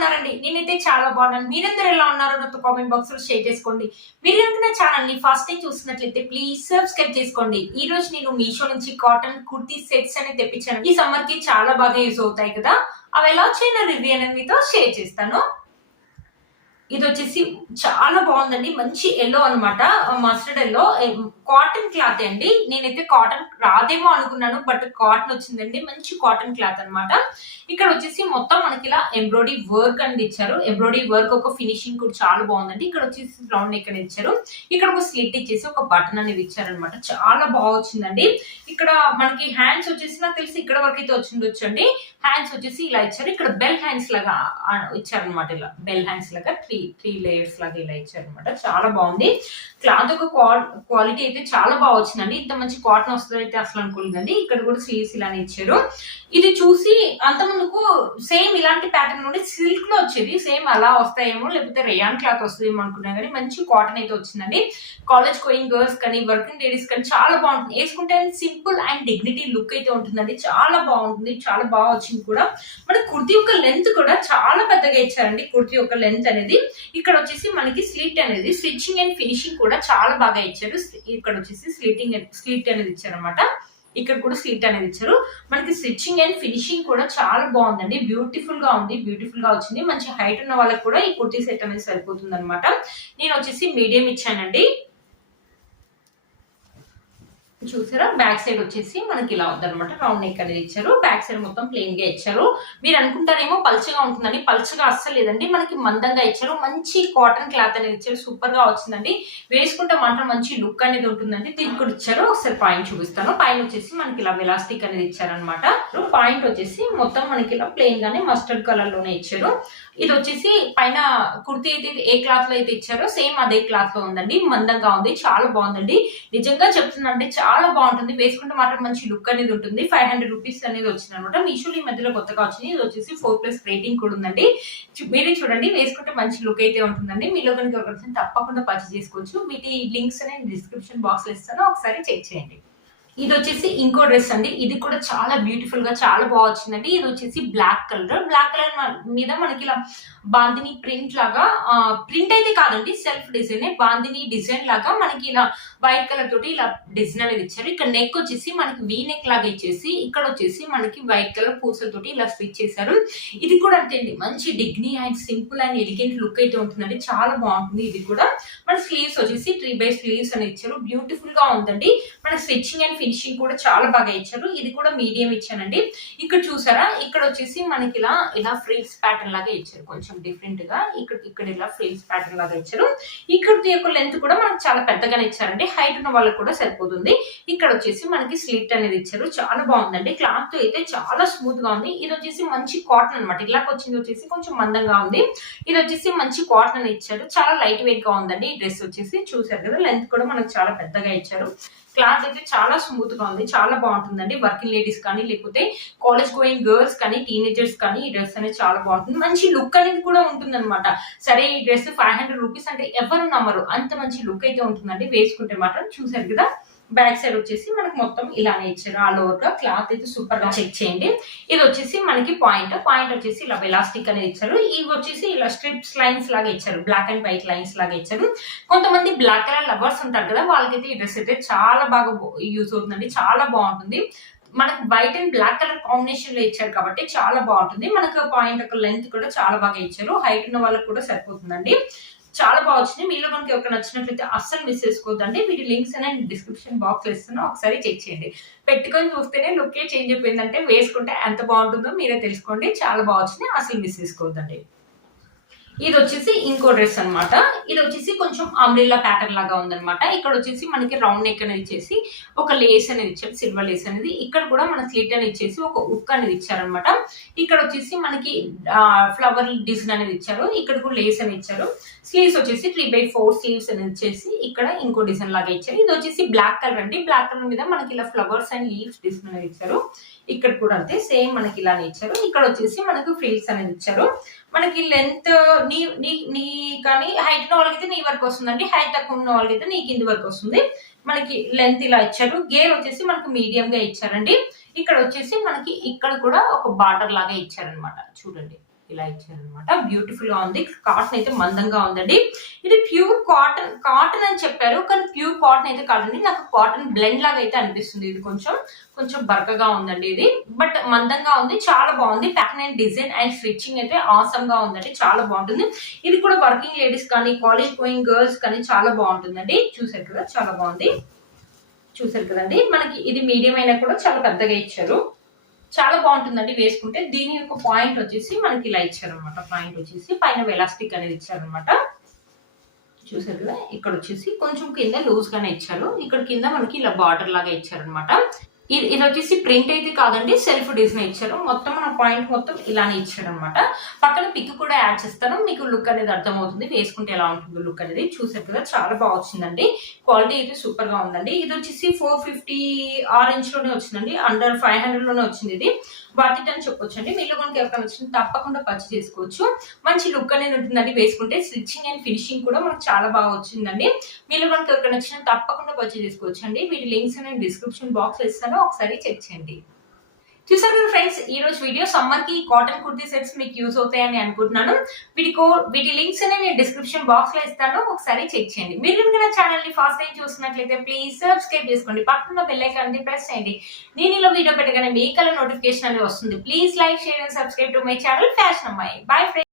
ఉన్నారండి? నేనైతే చాలా బాగున్నాను. మీరందరూ ఎలా ఉన్నారో నాతో కామెంట్ బాక్స్ లో షేర్ చేసుకోండి. మీరు కనుక నా ఛానల్ ని ఫస్ట్ టైం చూస్తున్నట్లయితే ప్లీజ్ సబ్స్క్రైబ్ చేసుకోండి. ఈ రోజు నేను మీషో నుంచి కాటన్ కుర్తీ సెట్స్ అనేది తెప్పించాను. ఈ సమ్మర్ కి చాలా బాగా యూజ్ అవుతాయి కదా. అవి ఎలా వచ్చిన రివ్యూ అనేది మీతో షేర్ చేస్తాను. ఇది వచ్చేసి చాలా బాగుందండి. మంచి ఎల్లో అనమాట, మస్టర్డ్ ఎల్లో. కాటన్ క్లాత్ అండి. నేనైతే కాటన్ రాదేమో అనుకున్నాను, బట్ కాటన్ వచ్చిందండి. మంచి కాటన్ క్లాత్ అనమాట. ఇక్కడ వచ్చేసి మొత్తం మనకి ఇలా ఎంబ్రాయిడరీ వర్క్ అనేది ఇచ్చారు. ఎంబ్రాయిడరీ వర్క్ ఒక ఫినిషింగ్ కూడా చాలా బాగుందండి. ఇక్కడ వచ్చేసి రౌండ్ నెక్ అనేది ఇచ్చారు. ఇక్కడ ఒక స్లిట్ ఇచ్చేసి ఒక బటన్ అనేది ఇచ్చారనమాట. చాలా బాగా వచ్చిందండి. ఇక్కడ మనకి హ్యాండ్స్ వచ్చేసి నాకు తెలిసి ఇక్కడ వరకు అయితే వచ్చిండొచ్చు అండి. హ్యాండ్స్ వచ్చేసి ఇలా ఇచ్చారు. ఇక్కడ బెల్ హ్యాండ్స్ లాగా ఇచ్చారనమాట. ఇలా బెల్ హ్యాండ్స్ లాగా త్రీ లేయర్స్ లాగా ఇలా ఇచ్చారనమాట. చాలా బాగుంది. క్లాత్ ఒక క్వాలిటీ అయితే చాలా బాగా వచ్చిందండి. ఇంత మంచి కాటన్ వస్తుంది అయితే అసలు అనుకోలేదండి. ఇక్కడ కూడా స్లీవ్స్ ఇలానే ఇచ్చారు. ఇది చూసి అంత ముందుకు సేమ్ ఇలాంటి ప్యాటర్న్ నుండి సిల్క్ లో వచ్చేది. సేమ్ అలా వస్తాయేమో, లేకపోతే రేయాన్ క్లాత్ వస్తుందేమో అనుకున్నా కానీ మంచి కాటన్ అయితే వచ్చిందండి. కాలేజ్ గోయింగ్ గర్ల్స్ కానీ వర్కింగ్ లేడీస్ కానీ చాలా బాగుంటుంది. వేసుకుంటే సింపుల్ అండ్ డిగ్నిటీ లుక్ అయితే ఉంటుందండి. చాలా బాగుంటుంది. చాలా బాగా వచ్చింది కూడా. మన కుర్తీ యొక్క లెంత్ కూడా చాలా పెద్దగా ఇచ్చారండి. కుర్తీ యొక్క లెంత్ అనేది ఇక్కడ వచ్చేసి మనకి స్లిట్ అనేది స్టిచ్చింగ్ అండ్ ఫినిషింగ్ కూడా చాలా బాగా ఇచ్చారు. ఇక్కడ వచ్చేసి స్లిట్ అనేది ఇచ్చారనమాట. ఇక్కడ కూడా స్లిట్ అనేది ఇచ్చారు. మనకి స్టిచ్చింగ్ అండ్ ఫినిషింగ్ కూడా చాలా బాగుందండి. బ్యూటిఫుల్ గా ఉంది. బ్యూటిఫుల్ గా వచ్చింది. మంచి హైట్ ఉన్న వాళ్ళకి కూడా ఈ కుర్తీ సెట్ అనేది సరిపోతుంది అనమాట. నేను వచ్చేసి మీడియం ఇచ్చానండి. చూసారా, బ్యాక్ సైడ్ వచ్చేసి మనకి ఇలా ఉందన్నమాట. రౌండ్ నెక్ అనేది ఇచ్చారు. బ్యాక్ సైడ్ మొత్తం ప్లెయిన్ గా ఇచ్చారు. మీరు అనుకుంటారేమో పల్చగా ఉంటుందని, పల్చగా అస్సలు లేదండి. మనకి మందంగా ఇచ్చారు. మంచి కాటన్ క్లాత్ అనేది ఇచ్చారు. సూపర్ గా వచ్చిందండి. వేసుకుంటే మాత్రం మంచి లుక్ అనేది ఉంటుందండి. దీనికి కూడా ఇచ్చారు. ఒకసారి పాయింట్ చూపిస్తాను. పైన వచ్చేసి మనకి ఇలా ఎలాస్టిక్ అనేది ఇచ్చారనమాట. పాయింట్ వచ్చేసి మొత్తం మనకి ఇలా ప్లెయిన్ గానే మస్టర్డ్ కలర్ లోనే ఇచ్చారు. ఇది వచ్చేసి పైన కుర్తీ అయితే ఏ క్లాత్ లో అయితే ఇచ్చారో సేమ్ అదే క్లాత్ లో ఉందండి. మందంగా ఉంది. చాలా బాగుందండి. నిజంగా చెప్తున్నానంటే చాలా బాగుంటుంది. వేసుకుంటే మాత్రం మంచి లుక్ అనేది ఉంటుంది. 500 రూపీస్ అనేది వచ్చింది అనమాట. మీషోలో ఈ మధ్యలో కొత్తగా వచ్చింది. ఇది వచ్చేసి 4+ రేటింగ్ కూడా ఉందండి. మీరే చూడండి. వేసుకుంటే మంచి లుక్ అయితే ఉంటుందండి. మీలో కనుక ఒకటి తప్పకుండా పర్చేస్ చేసుకోవచ్చు. వీటి లింక్స్ అనేది డిస్క్రిప్షన్ బాక్స్ లో ఇస్తాను. ఒకసారి చెక్ చేయండి. ఇది వచ్చేసి ఇంకో డ్రెస్ అండి. ఇది కూడా చాలా బ్యూటిఫుల్ గా చాలా బాగా వచ్చిందండి. ఇది వచ్చేసి బ్లాక్ కలర్. బ్లాక్ కలర్ మీద మనకి ఇలా బాందిని ప్రింట్ లాగా, ప్రింట్ అయితే కాదండి, సెల్ఫ్ డిజైన్. బాందిని డిజైన్ లాగా మనకి ఇలా వైట్ కలర్ తోటి ఇలా డిజైన్ అనేది ఇచ్చారు. ఇక్కడ నెక్ వచ్చేసి మనకి వీ నెక్ లాగా ఇచ్చేసి ఇక్కడ వచ్చేసి మనకి వైట్ కలర్ పూసలతోటి ఇలా స్టిచ్ చేశారు. ఇది కూడా అంతే అండి. మంచి dignified and simple and elegant look అయితే ఉంటుందండి. చాలా బాగుంటుంది. ఇది కూడా మన స్లీవ్స్ వచ్చేసి 3/4 స్లీవ్స్ అని ఇచ్చారు. బ్యూటిఫుల్ గా ఉందండి. మన స్టిచ్చింగ్ అండ్ ఫినిషింగ్ కూడా చాలా బాగా ఇచ్చారు. ఇది కూడా మీడియం ఇచ్చానండి. ఇక్కడ చూసారా, ఇక్కడ వచ్చేసి మనకి ఇలా ఫ్రిల్స్ ప్యాటర్న్ లాగా ఇచ్చారు. కొంచెం డిఫరెంట్ గా ఇక్కడ ఇలా ఫ్రిల్స్ ప్యాటర్న్ లాగా ఇచ్చారు. ఇక్కడ యొక్క లెంత్ కూడా మనకి చాలా పెద్దగానే ఇచ్చారండి. హైట్ ఉన్న వాళ్ళకి కూడా సరిపోతుంది. ఇక్కడ వచ్చేసి మనకి స్లిట్ అనేది ఇచ్చారు. చాలా బాగుందండి. క్లాత్ అయితే చాలా స్మూత్ గా ఉంది. ఇది వచ్చేసి మంచి కాటన్ అనమాట. ఇలాగ వచ్చింది వచ్చేసి కొంచెం మందంగా ఉంది. ఇది వచ్చేసి మంచి కాటన్ అని ఇచ్చారు. చాలా లైట్ వెయిట్ గా ఉందండి. ఈ డ్రెస్ వచ్చేసి చూసారు కదా, లెంత్ కూడా మనకు చాలా పెద్దగా ఇచ్చారు. క్లాత్ అయితే చాలా స్మూత్ గా ఉంది. చాలా బాగుంటుందండి. వర్కింగ్ లేడీస్ కానీ, లేకపోతే కాలేజ్ గోయింగ్ గర్ల్స్ కానీ, టీనేజర్స్ కానీ ఈ డ్రెస్ అనేది చాలా బాగుంటుంది. మంచి లుక్ అనేది కూడా ఉంటుంది అనమాట. సరే, ఈ డ్రెస్ 500 రూపీస్ అంటే ఎవరు నమ్మరు. అంత మంచి లుక్ అయితే ఉంటుందండి. వేసుకుంటే మాత్రం. చూసారు కదా, బ్యాక్ సైడ్ వచ్చేసి మనకి మొత్తం ఇలానే ఇచ్చారు. ఆల్ ఓవర్ గా క్లాత్ అయితే సూపర్ గా చెక్ చేయండి. ఇది వచ్చేసి మనకి పాయింట్ వచ్చేసి ఇలా ఎలాస్టిక్ అనేది ఇచ్చారు. ఇవి వచ్చేసి ఇలా స్ట్రిప్స్ లైన్స్ లాగా ఇచ్చారు. బ్లాక్ అండ్ వైట్ లైన్స్ లాగా ఇచ్చారు. కొంతమంది బ్లాక్ కలర్ లవర్స్ ఉంటారు కదా, వాళ్ళకైతే ఈ డ్రెస్ అయితే చాలా బాగా యూజ్ అవుతుందండి. చాలా బాగుంటుంది. మనకు white and black colour combination లో ఇచ్చారు కాబట్టి చాలా బాగుంటుంది. మనకు పాయింట్ యొక్క లెంత్ కూడా చాలా బాగా ఇచ్చారు. హైట్ ఉన్న వాళ్ళకి కూడా సరిపోతుందండి. చాలా బాగా వచ్చింది. మీలో మనకి ఎవరికి నచ్చినట్లయితే అస్సలు మిస్ చేసుకోవద్దండి. వీటి లింక్స్ అనేది డిస్క్రిప్షన్ బాక్స్ లో ఇస్తాను. ఒకసారి చెక్ చేయండి. పెట్టుకొని చూస్తేనే లుక్కే చేంజ్ అయిపోయిందంటే వేసుకుంటే ఎంత బాగుంటుందో మీరే తెలుసుకోండి. చాలా బాగా వచ్చింది. అసలు మిస్ చేసుకోవద్దండి. ఇది వచ్చేసి ఇంకో డ్రెస్ అనమాట. ఇది వచ్చేసి కొంచెం అంబ్రెల్లా ప్యాటర్న్ లాగా ఉందన్నమాట. ఇక్కడ వచ్చేసి మనకి రౌండ్ నెక్ అనేది ఇచ్చేసి ఒక లేస్ అనేది ఇచ్చారు. సిల్వర్ లేస్ అనేది. ఇక్కడ కూడా మన స్లిట్ అనేది ఇచ్చేసి ఒక ఉక్ అనేది ఇచ్చారనమాట. ఇక్కడ వచ్చేసి మనకి ఫ్లవర్ డిజైన్ అనేది ఇచ్చారు. ఇక్కడ కూడా లేస్ అని ఇచ్చారు. స్లీవ్స్ వచ్చేసి 3/4 స్లీవ్స్ అనేది ఇచ్చేసి ఇక్కడ ఇంకో డిజైన్ లాగా ఇచ్చారు. ఇది వచ్చేసి బ్లాక్ కలర్ అండి. బ్లాక్ కలర్ మీద మనకి ఇలా ఫ్లవర్స్ అండ్ లీవ్స్ డిజైన్ అనేది ఇచ్చారు. ఇక్కడ కూడా అంతే సేమ్ మనకి ఇలానే ఇచ్చారు. ఇక్కడ వచ్చేసి మనకు ఫ్రిల్స్ అనేది ఇచ్చారు. మనకి లెంత్ నీ కానీ హైట్ ఉన్న వాళ్ళకైతే నీ వరకు వస్తుందండి. హైట్ తక్కువ ఉన్న వాళ్ళకైతే నీ కింది వరకు వస్తుంది. మనకి లెంత్ ఇలా ఇచ్చారు. గేర్ వచ్చేసి మనకు మీడియం గా ఇచ్చారండి. ఇక్కడ వచ్చేసి మనకి ఇక్కడ కూడా ఒక బార్డర్ లాగా ఇచ్చారనమాట. చూడండి, ఇలా ఇచ్చారనమాట. బ్యూటిఫుల్ గా ఉంది. కాటన్ అయితే మందంగా ఉందండి. ఇది ప్యూర్ కాటన్ అని చెప్పారు, కానీ ప్యూర్ కాటన్ అయితే కాదండి. నాకు కాటన్ బ్లెండ్ లాగా అయితే అనిపిస్తుంది. ఇది కొంచెం బరకగా ఉందండి. ఇది బట్ మందంగా ఉంది, చాలా బాగుంది. Pattern and design and stitching అయితే ఆసమ్ గా ఉందండి, చాలా బాగుంటుంది. ఇది కూడా వర్కింగ్ లేడీస్ కానీ కాలేజ్ గోయింగ్ గర్ల్స్ కానీ చాలా బాగుంటుందండి. చూసారు కదా, చాలా బాగుంది. చూసారు కదండి, మనకి ఇది మీడియం అయినా కూడా చాలా పెద్దగా ఇచ్చారు. చాలా బాగుంటుందండి వేసుకుంటే. దీని యొక్క పాయింట్ వచ్చేసి మనకి ఇలా ఇచ్చారనమాట. పాయింట్ వచ్చేసి పైన ఎలాస్టిక్ అనేది ఇచ్చారనమాట. చూసారు కదా, ఇక్కడ వచ్చేసి కొంచెం కింద లూజ్ గానే ఇచ్చారు. ఇక్కడ కింద మనకి ఇలా బార్డర్ లాగా ఇచ్చారనమాట. ఇది వచ్చేసి ప్రింట్ అయితే కాదండి, సెల్ఫ్ డిజైన్ ఇచ్చారు. మొత్తం మన పాయింట్ మొత్తం ఇలానే ఇచ్చారు అనమాట. పక్కన పిక్ కూడా యాడ్ చేస్తాను, మీకు లుక్ అనేది అర్థమవుతుంది వేసుకుంటే ఎలా ఉంటుంది లుక్ అనేది. చూసారు కదా, చాలా బాగా వచ్చిందండి. క్వాలిటీ అయితే సూపర్ గా ఉందండి. ఇది వచ్చేసి 450 ఆరెంజ్ లోనే వచ్చిందండి, అండర్ 500 లోనే వచ్చింది. ఇది వర్త్ ఇట్ అని చెప్పొచ్చు అండి. మీలో కనుక ఎవరికైనా వచ్చింది తప్పకుండా పర్చేస్ చేసుకోవచ్చు. మంచి లుక్ అనేది ఉంటుందండి వేసుకుంటే. స్టిచ్చింగ్ అండ్ ఫినిషింగ్ కూడా మనకు చాలా బాగా వచ్చిందండి. మీలో కనుక ఎవరికైనా వచ్చినా తప్పకుండా పర్చేస్ చేసుకోవచ్చు అండి. వీటి లింక్స్ నేను డిస్క్రిప్షన్ బాక్స్ లో ఇస్తాను, ఒకసారి చెక్ చేయండి. చూసారు కదా ఫ్రెండ్స్, ఈ రోజు వీడియో సమ్మర్ కి కాటన్ కుర్తీ సెట్స్ మీకు యూజ్ అవుతాయని అనుకుంటున్నాను. వీటి లింక్స్ అనేవి నేను డిస్క్రిప్షన్ బాక్స్ లో ఇస్తాను, ఒకసారి చెక్ చేయండి. మీరు కనుక నా ఛానల్ ని ఫస్ట్ టైం చూస్తున్నట్లయితే ప్లీజ్ సబ్స్క్రైబ్ చేసుకోండి. పక్కన బెల్ ఐకాన్ ని ప్రెస్ చేయండి. నేను ఇలా వీడియో పెట్టగానే మీకు నోటిఫికేషన్ అనేది వస్తుంది. Please like, share and subscribe to my channel fashion అమ్మాయి. Bye friends.